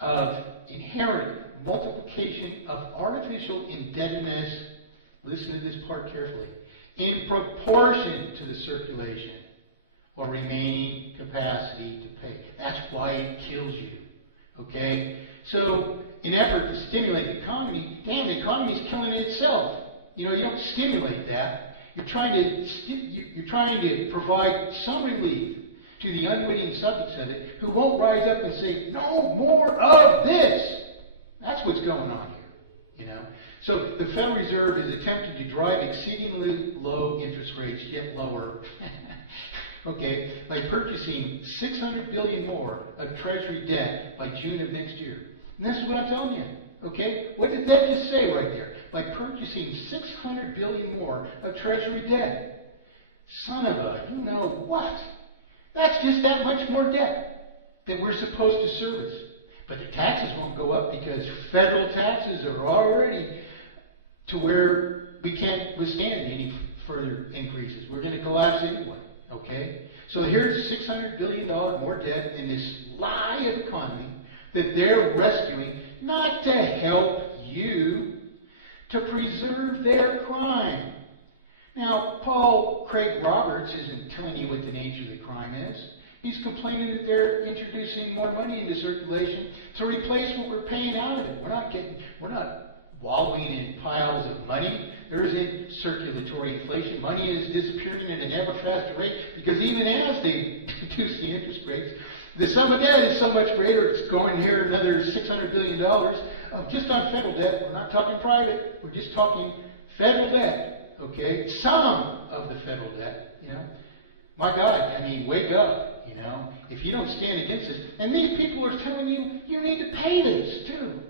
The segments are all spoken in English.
of inherent multiplication of artificial indebtedness, listen to this part carefully, in proportion to the circulation or remaining capacity to pay. That's why it kills you. Okay? So, in effort to stimulate the economy, damn, the economy is killing itself. You know, you don't stimulate that. You're trying to provide some relief to the unwitting subjects of it who won't rise up and say, no more of this. That's what's going on here, you know. So the Federal Reserve is attempting to drive exceedingly low interest rates yet lower, okay, by purchasing $600 billion more of Treasury debt by June of next year. And this is what I'm telling you, okay? What did that just say right there? By purchasing $600 billion more of Treasury debt. Son of a, you know what? That's just that much more debt that we're supposed to service. But the taxes won't go up because federal taxes are already to where we can't withstand any further increases. We're going to collapse anyway, okay? So here's $600 billion more debt in this lie of economy that they're rescuing, not to help you, to preserve their crime. Now, Paul Craig Roberts isn't telling you what the nature of the crime is. He's complaining that they're introducing more money into circulation to replace what we're paying out of it. We're not wallowing in piles of money. There isn't circulatory inflation. Money is disappearing at an ever faster rate because even as they reduce the interest rates, the sum of debt is so much greater. It's going here another $600 billion just on federal debt. We're not talking private. We're just talking federal debt. Okay, some of the federal debt, you know. My God, I mean, wake up, you know. If you don't stand against this, and these people are telling you, you need to pay this too.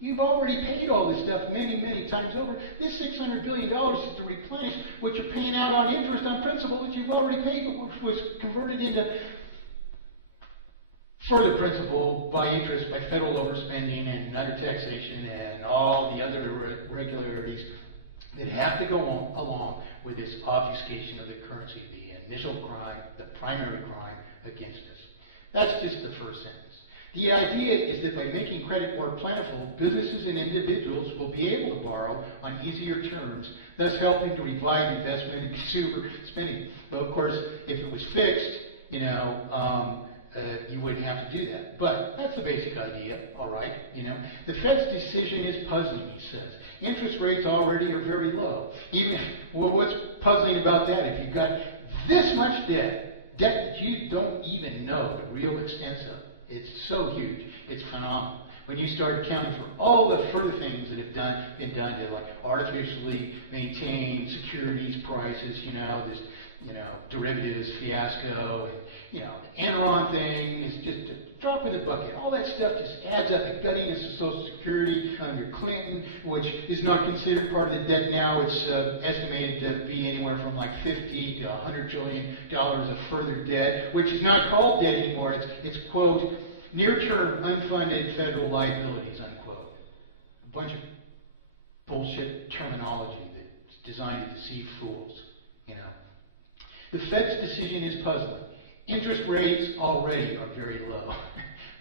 You've already paid all this stuff many, many times over. This $600 billion is to replenish what you're paying out on interest on principal that you've already paid, which was converted into further principal by interest by federal overspending and under-taxation and all the other irregularities that have to go along with this obfuscation of the currency, the initial crime, the primary crime against us. That's just the first sentence. The idea is that by making credit more plentiful, businesses and individuals will be able to borrow on easier terms, thus helping to revive investment and consumer spending. But of course, if it was fixed, you know, you wouldn't have to do that. But that's the basic idea, all right, you know. The Fed's decision is puzzling, he says. Interest rates already are very low. Well, what's puzzling about that? If you've got this much debt that you don't even know the real extent of, it's so huge, it's phenomenal. When you start accounting for all the further things that have been done to like artificially maintain securities prices, you know, this, you know, derivatives fiasco, and you know, the Enron thing is just a drop in the bucket. All that stuff just adds up. The guttiness of Social Security under Clinton, which is not considered part of the debt now. It's estimated to be anywhere from like $50 to $100 trillion of further debt, which is not called debt anymore. It's quote, near-term unfunded federal liabilities, unquote. A bunch of bullshit terminology that's designed to deceive fools, you know. The Fed's decision is puzzling. Interest rates already are very low.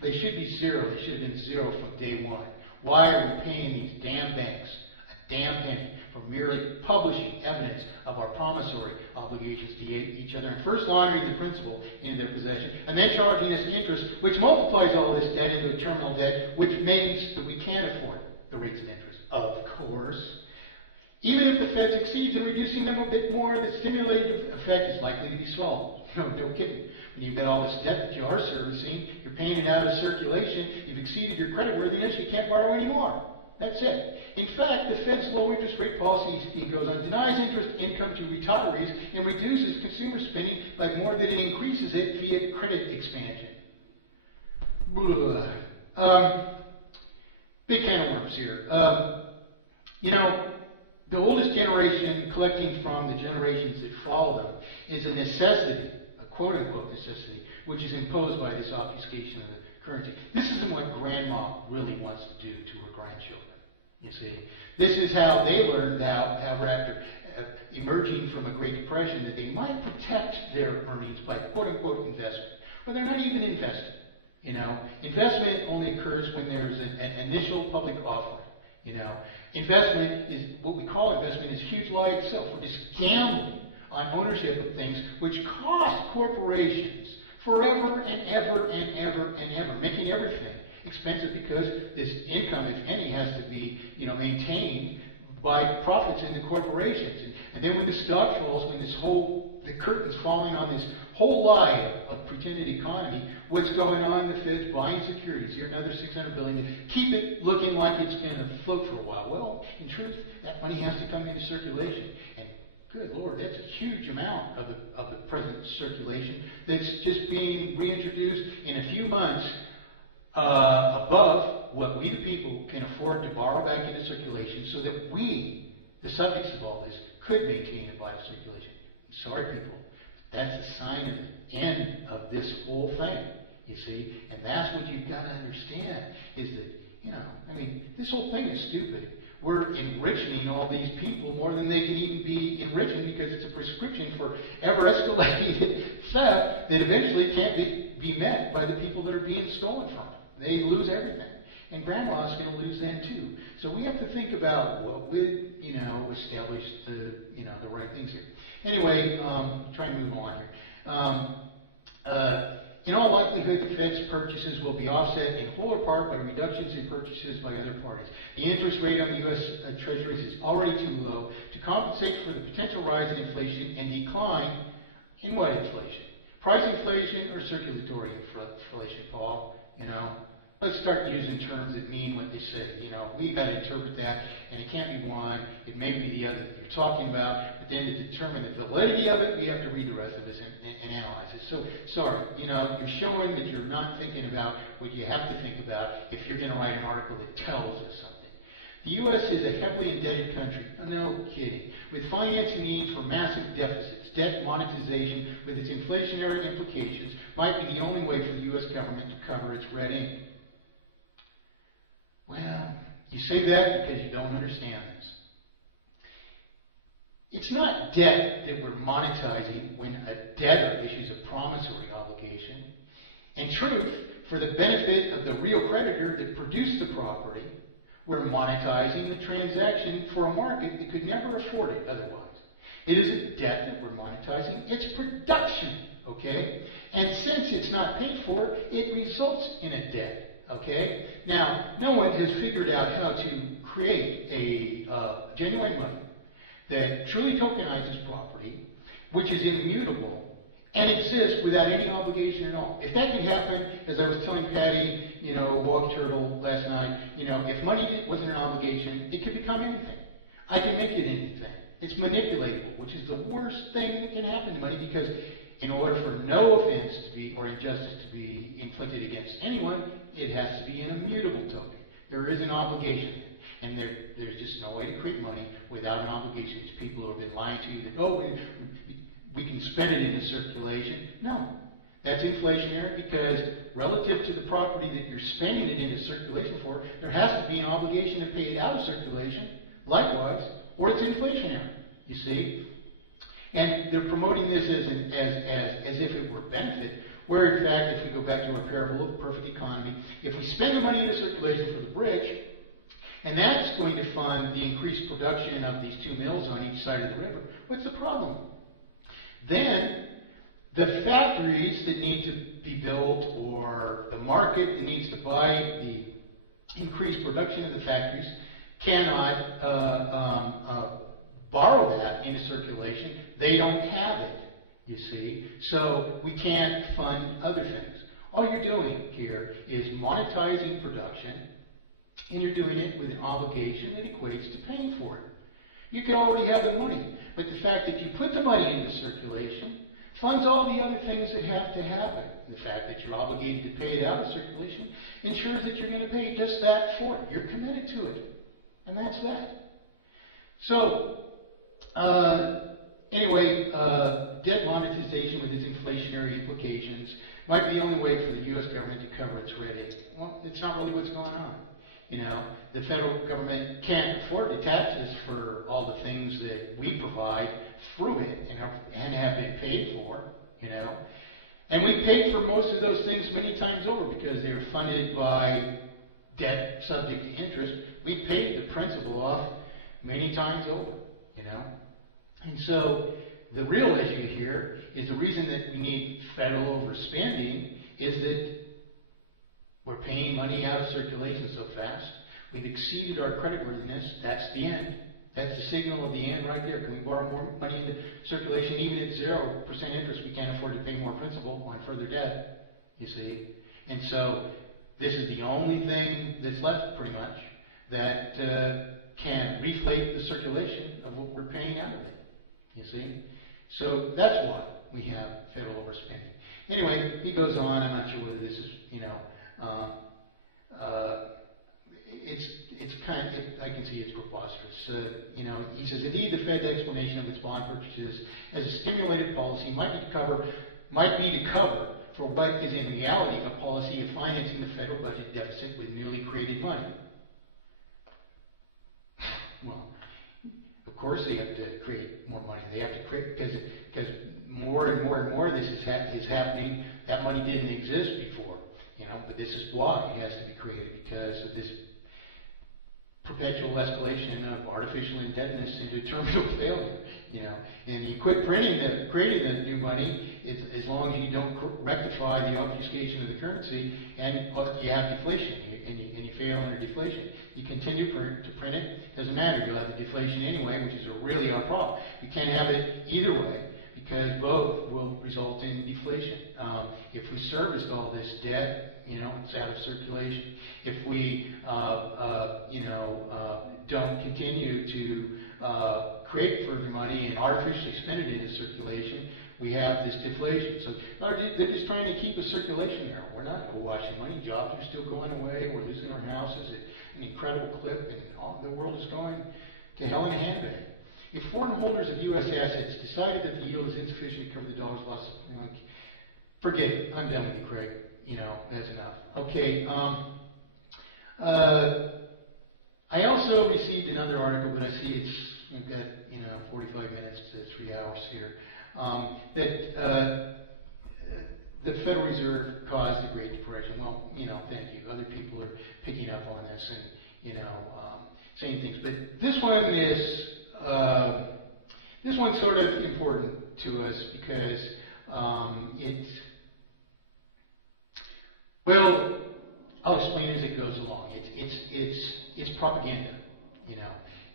They should be zero. They should have been zero from day one. Why are we paying these damn banks a damn penny for merely publishing evidence of our promissory obligations to each other and first laundering the principal into their possession and then charging us interest, which multiplies all this debt into a terminal debt, which means that we can't afford the rates of interest, of course. Even if the Fed succeeds in reducing them a bit more, the stimulative effect is likely to be small. No kidding. When you've got all this debt that you are servicing, you're paying it out of circulation, you've exceeded your creditworthiness, you can't borrow anymore. That's it. In fact, the Fed's low interest rate policy, he goes on, denies interest income to retirees and reduces consumer spending by more than it increases it via credit expansion. Big can of worms here. You know, the oldest generation collecting from the generations that follow them is a necessity, a quote-unquote necessity, which is imposed by this obfuscation of the currency. This isn't what grandma really wants to do to her grandchildren, you see. This is how they learned how after emerging from a Great Depression, that they might protect their earnings by quote-unquote investment. But they're not even investing. You know, investment only occurs when there's an initial public offering. You know, investment is what we call investment is huge lie itself. We're just gambling on ownership of things which cost corporations forever and ever and ever and ever, making everything expensive because this income, if any, has to be, you know, maintained by profits in the corporations. And then when the stock falls, when the curtain's falling on this whole lie of pretended economy, what's going on? The Fed's buying securities. Here, another $600 billion. Keep it looking like it's going to float for a while. Well, in truth, that money has to come into circulation. And good Lord, that's a huge amount of the present circulation that's just being reintroduced in a few months above what we, the people, can afford to borrow back into circulation so that we, the subjects of all this, could maintain a vital circulation. I'm sorry, people. That's a sign of the end of this whole thing, you see. And that's what you've got to understand, is that, you know, I mean, this whole thing is stupid. We're enriching all these people more than they can even be enriching because it's a prescription for ever-escalating theft that eventually can't be met by the people that are being stolen from. They lose everything. And grandma's going to lose then too. So we have to think about what would, you know, establish the, you know, the right things here. Anyway, try and move on here. In all likelihood, the Fed's purchases will be offset in whole or part by reductions in purchases by other parties. The interest rate on the U.S. Treasuries is already too low to compensate for the potential rise in inflation and decline in what inflation? Price inflation or circulatory inflation, Paul? You know, let's start using terms that mean what they say. You know, we've got to interpret that, and it can't be one, it may be the other that you're talking about, but then to determine the validity of it, we have to read the rest of this and analyze it. So, sorry, you know, you're showing that you're not thinking about what you have to think about if you're going to write an article that tells us something. The U.S. is a heavily indebted country. No kidding. With financing needs for massive deficits, debt monetization with its inflationary implications might be the only way for the U.S. government to cover its red ink. Well, you say that because you don't understand this. It's not debt that we're monetizing when a debtor issues a promissory obligation. In truth, for the benefit of the real creditor that produced the property, we're monetizing the transaction for a market that could never afford it otherwise. It isn't debt that we're monetizing, it's production, okay? And since it's not paid for, it results in a debt. Okay? Now, no one has figured out how to create a genuine money that truly tokenizes property, which is immutable, and exists without any obligation at all. If that could happen, as I was telling Patty, you know, Walk Turtle last night, you know, if money wasn't an obligation, it could become anything. I can make it anything. It's manipulatable, which is the worst thing that can happen to money because in order for no offense to be, or injustice to be inflicted against anyone, it has to be an immutable token. There is an obligation. And there's just no way to create money without an obligation. These people who have been lying to you that, oh, we can spend it into circulation. No. That's inflationary because relative to the property that you're spending it into circulation for, there has to be an obligation to pay it out of circulation, likewise, or it's inflationary, you see. And they're promoting this as if it were benefit, where in fact, if we go back to our parable of the perfect economy, if we spend the money into circulation for the bridge, and that's going to fund the increased production of these 2 mills on each side of the river, what's the problem? Then the factories that need to be built or the market that needs to buy the increased production of the factories cannot borrow that into circulation. They don't have it, you see. So we can't fund other things. All you're doing here is monetizing production, and you're doing it with an obligation that equates to paying for it. You could already have the money, but the fact that you put the money into circulation funds all the other things that have to happen. The fact that you're obligated to pay it out of circulation ensures that you're going to pay just that for it. You're committed to it. And that's that. So, anyway, debt monetization with its inflationary implications might be the only way for the U.S. government to cover its red ink. Well, it's not really what's going on. You know, the federal government can't afford to tax us for all the things that we provide through it and have been paid for, you know. And we paid for most of those things many times over because they were funded by debt subject to interest. We paid the principal off many times over, you know. And so the real issue here is the reason that we need federal overspending is that we're paying money out of circulation so fast. We've exceeded our creditworthiness. That's the end. That's the signal of the end right there. Can we borrow more money into circulation? Even at 0% interest, we can't afford to pay more principal on further debt, you see. And so this is the only thing that's left, pretty much, that can reflate the circulation of what we're paying out of it, you see. So that's why we have federal overspending. Anyway, he goes on. I'm not sure whether this is, you know, it's kind of, I can see it's preposterous. You know, he says, indeed, the Fed's explanation of its bond purchases as a stimulated policy might be to cover for what is in reality a policy of financing the federal budget deficit with newly created money. Well, of course they have to create more money. They have to create, because more and more and more this is happening. That money didn't exist before, you know, but this is why it has to be created, because of this perpetual escalation of artificial indebtedness into terminal failure, you know. And you quit creating the new money as long as you don't rectify the obfuscation of the currency, and you have deflation, and you fail under deflation. You continue to print it, doesn't matter, you'll have the deflation anyway, which is really our problem. You can't have it either way, because both will result in deflation. If we serviced all this debt, you know, it's out of circulation. If we, don't continue to create further money and artificially spend it into circulation, we have this deflation. So they're just trying to keep a circulation there. We're not awash money. Jobs are still going away. We're losing our houses at an incredible clip, and the world is going to hell in a handbag. If foreign holders of U.S. assets decided that the yield is insufficient to cover the dollar's loss, forget it. I'm done with you, Craig. You know, that's enough. Okay. I also received another article, but I see we've got 45 minutes to 3 hours here. That the Federal Reserve caused the Great Depression. Well, thank you. Other people are picking up on this and saying things, but this one's sort of important to us because well, I'll explain as it goes along. It's propaganda,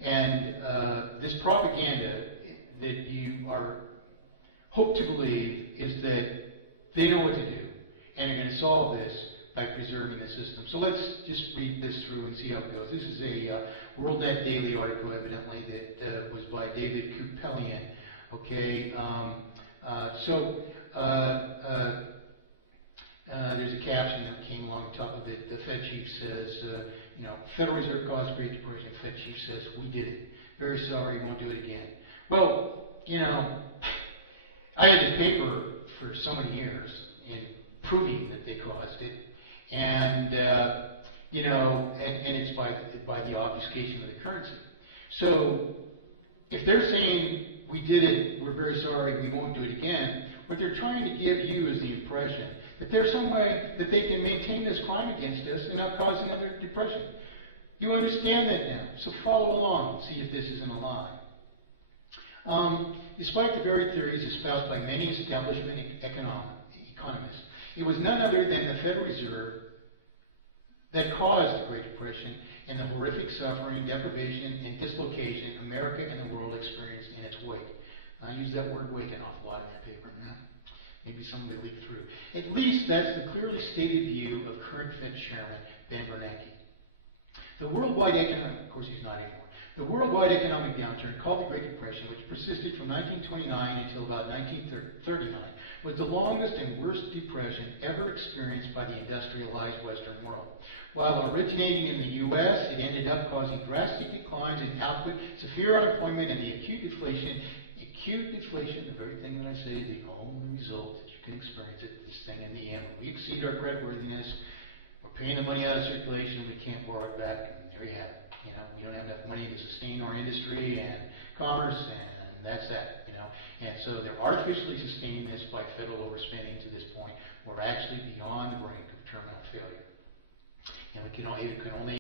and this propaganda that you hope to believe is that they know what to do, and they're going to solve this by preserving the system. So let's just read this through and see how it goes. This is a WorldNet Daily article, evidently, that was by David Kupelian. Okay, there's a caption that came along the top of it. The Fed chief says, Federal Reserve caused Great Depression. Fed chief says, we did it. Very sorry, won't do it again. Well, I had this paper for so many years in proving that they caused it, and it's by the obfuscation of the currency. So if they're saying we did it, we're very sorry, we won't do it again, what they're trying to give you is the impression that there's some way that they can maintain this crime against us and not cause another depression. You understand that now, so follow along and see if this isn't a lie. Despite the very theories espoused by many establishment economists, it was none other than the Federal Reserve that caused the Great Depression and the horrific suffering, deprivation, and dislocation America and the world experienced in its wake. I use that word wake an awful lot in that paper. Maybe somebody leaked through. At least that's the clearly stated view of current Fed Chairman Ben Bernanke. The worldwide economic, of course he's not anymore, the worldwide economic downturn called the Great Depression, which persisted from 1929 until about 1939, was the longest and worst depression ever experienced by the industrialized Western world. While originating in the U.S., it ended up causing drastic declines in output, severe unemployment, and the acute deflation, the very thing that I say, the only result that you can experience it, this thing in the end. We exceed our creditworthiness, we're paying the money out of circulation, we can't borrow it back, and there you have it. We don't have enough money to sustain our industry and commerce, and that's that. know. And so they're artificially sustaining this by federal overspending to this point. We're actually beyond the brink of terminal failure. And it can only